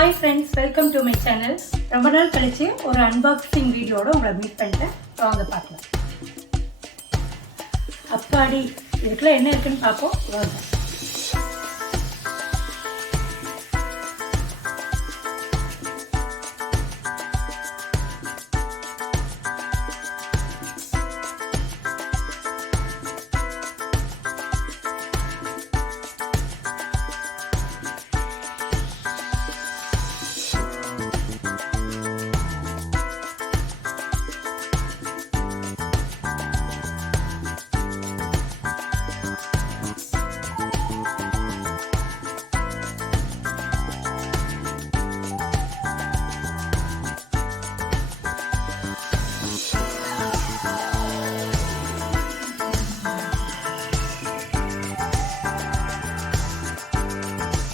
Hi friends, welcome to my channel. ரொம்ப நாள் கழிச்சு ஒரு அன்பாக்சிங் வீடியோட உங்களை மீட் பண்ணிட்டேன். வாங்க பார்க்கலாம். அப்பாடி இதுக்குள்ள என்ன இருக்குன்னு பார்ப்போம் வாங்க.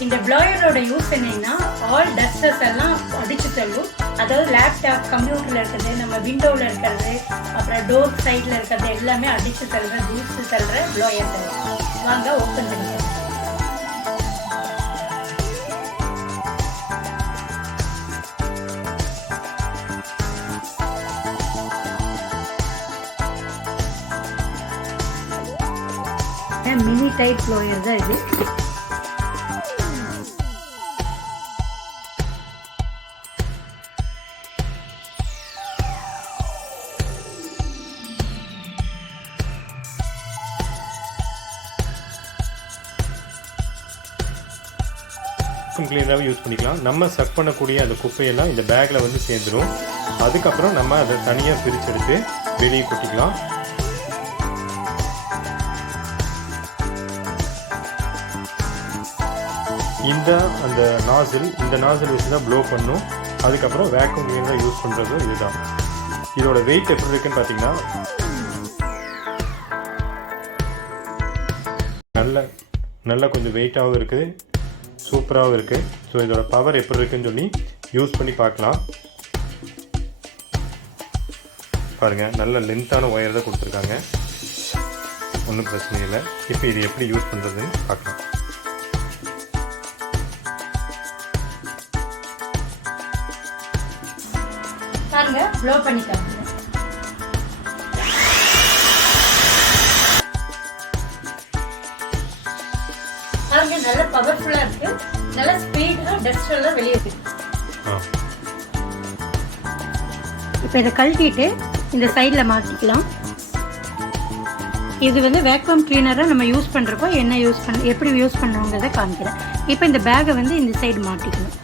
இந்த ப்ளோயரோட யூஸ் என்னன்னா ஆல் டஸ்டர்ஸ் எல்லாம் அடிச்சு தள்ளும். அதாவது லேப்டாப் கம்ப்யூட்டர்ல இருக்கிறது, நம்ம விண்டோவில் இருக்கிறது, அப்புறம் டோர் சைடில் இருக்கிறது எல்லாமே அடிச்சு தள்ளுற தூசு தள்ளுற ப்ளோயர். வாங்க ஓப்பன் பண்ணிக்கலாம். மினி டைப் ப்ளோயர் தான் இது. கிளீனாகவே யூஸ் பண்ணிக்கலாம். நம்ம சக் பண்ணக்கூடிய அந்த குப்பையெல்லாம் இந்த பேக்கில் வந்து சேர்ந்துடும். அதுக்கப்புறம் நம்ம அதை தனியாக பிரிச்செடுத்து வெளியே கொட்டிக்கலாம். இந்த நாசில் வச்சு தான் ப்ளோ பண்ணும். அதுக்கப்புறம் வேக்யூம் கிளீனராக யூஸ் பண்ணுறதும் இதுதான். இதோட வெயிட் எப்படி இருக்குன்னு பார்த்தீங்கன்னா நல்ல கொஞ்சம் வெயிட்டாகவும் இருக்குது, சூப்பராகவும் இருக்குது. ஸோ இதோட பவர் எப்படி இருக்குன்னு சொல்லி யூஸ் பண்ணி பார்க்கலாம். பாருங்கள், நல்ல லென்த்தான ஒயர் தான் கொடுத்துருக்காங்க, ஒன்றும் பிரச்சனை இல்லை. இப்போ இது எப்படி யூஸ் பண்ணுறதுன்னு பார்க்கலாம். பாருங்க, ப்ளோ பண்ணிக்கலாம். நல்ல பவர்ஃபுல்லா இருக்கு, நல்ல ஸ்பீடா டஸ்ட் எல்லாம் வெளியே இருக்கு. இப்போ இதை கழட்டிட்டு இந்த சைடுல மாட்டிக்கலாம். இது வந்து வேக்யூம் கிளீனரா நம்ம யூஸ் பண்றப்போ என்ன எப்படி யூஸ் பண்ணுவோங்கிறத காமிக்கிறேன். இப்போ இந்த பேக்கை வந்து இந்த சைடு மாட்டிக்கணும்.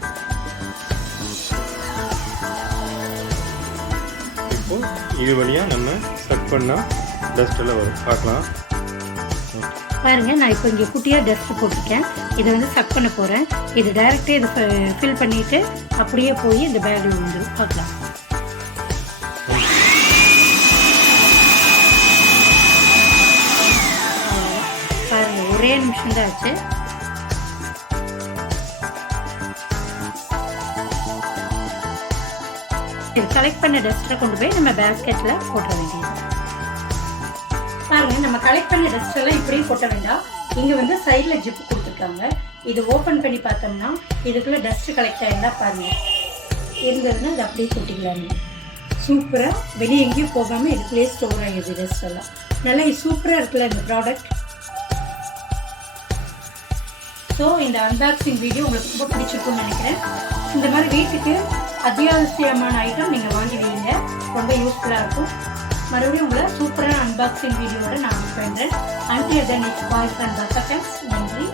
இப்போ இது வழியா நம்ம செட் பண்ணா டஸ்ட் எல்லாம் வரும், பார்க்கலாம். பாருங்க, நான் இப்போ இங்கே குட்டியாக டஸ்ட் போட்டுருக்கேன். இதை வந்து சக் பண்ண போகிறேன். இது டைரெக்டாக இதை ஃபில் பண்ணிவிட்டு அப்படியே போய் இந்த பேக்கில் வந்து பார்க்கலாம். பாருங்கள், ஒரே நிமிஷம் தான் ஆச்சு. இது கலெக்ட் பண்ண டஸ்ட்டை கொண்டு போய் நம்ம பேஸ்கெட்டில் போட்ட வேண்டியது. பாருங்க, நம்ம கலெக்ட் பண்ண டஸ்ட் எல்லாம் இப்படியும் கொட்ட வேண்டாம். இங்க வந்து சைட்ல ஜிப் கொடுத்துருக்காங்க. இது ஓபன் பண்ணி பார்த்தோம்னா இதுக்குள்ள டஸ்ட் கலெக்ட் ஆயிருந்தா பாருங்க, இருந்ததுன்னா இது அப்படியே கொட்டிக்கலாம். சூப்பரா வெளியே எங்கேயும் போகாம இதுக்குள்ளே ஸ்டோர் ஆகிடுது டஸ்ட் எல்லாம். நல்லா சூப்பரா இருக்குல்ல இந்த ப்ராடக்ட். ஸோ இந்த அன்பாக்சிங் வீடியோ உங்களுக்கு ரொம்ப பிடிச்சிருக்கும்னு நினைக்கிறேன். இந்த மாதிரி வீட்டுக்கு அத்தியாவசியமான ஐட்டம் நீங்க வாங்கி வைங்க, ரொம்ப யூஸ்ஃபுல்லா இருக்கும். மறுபடியும் உங்களை சூப்பரான அன்பாக்சிங் வீடியோட நான் மீட் பண்ணுறேன். Until then, it's bye from BAFACAMS. நன்றி.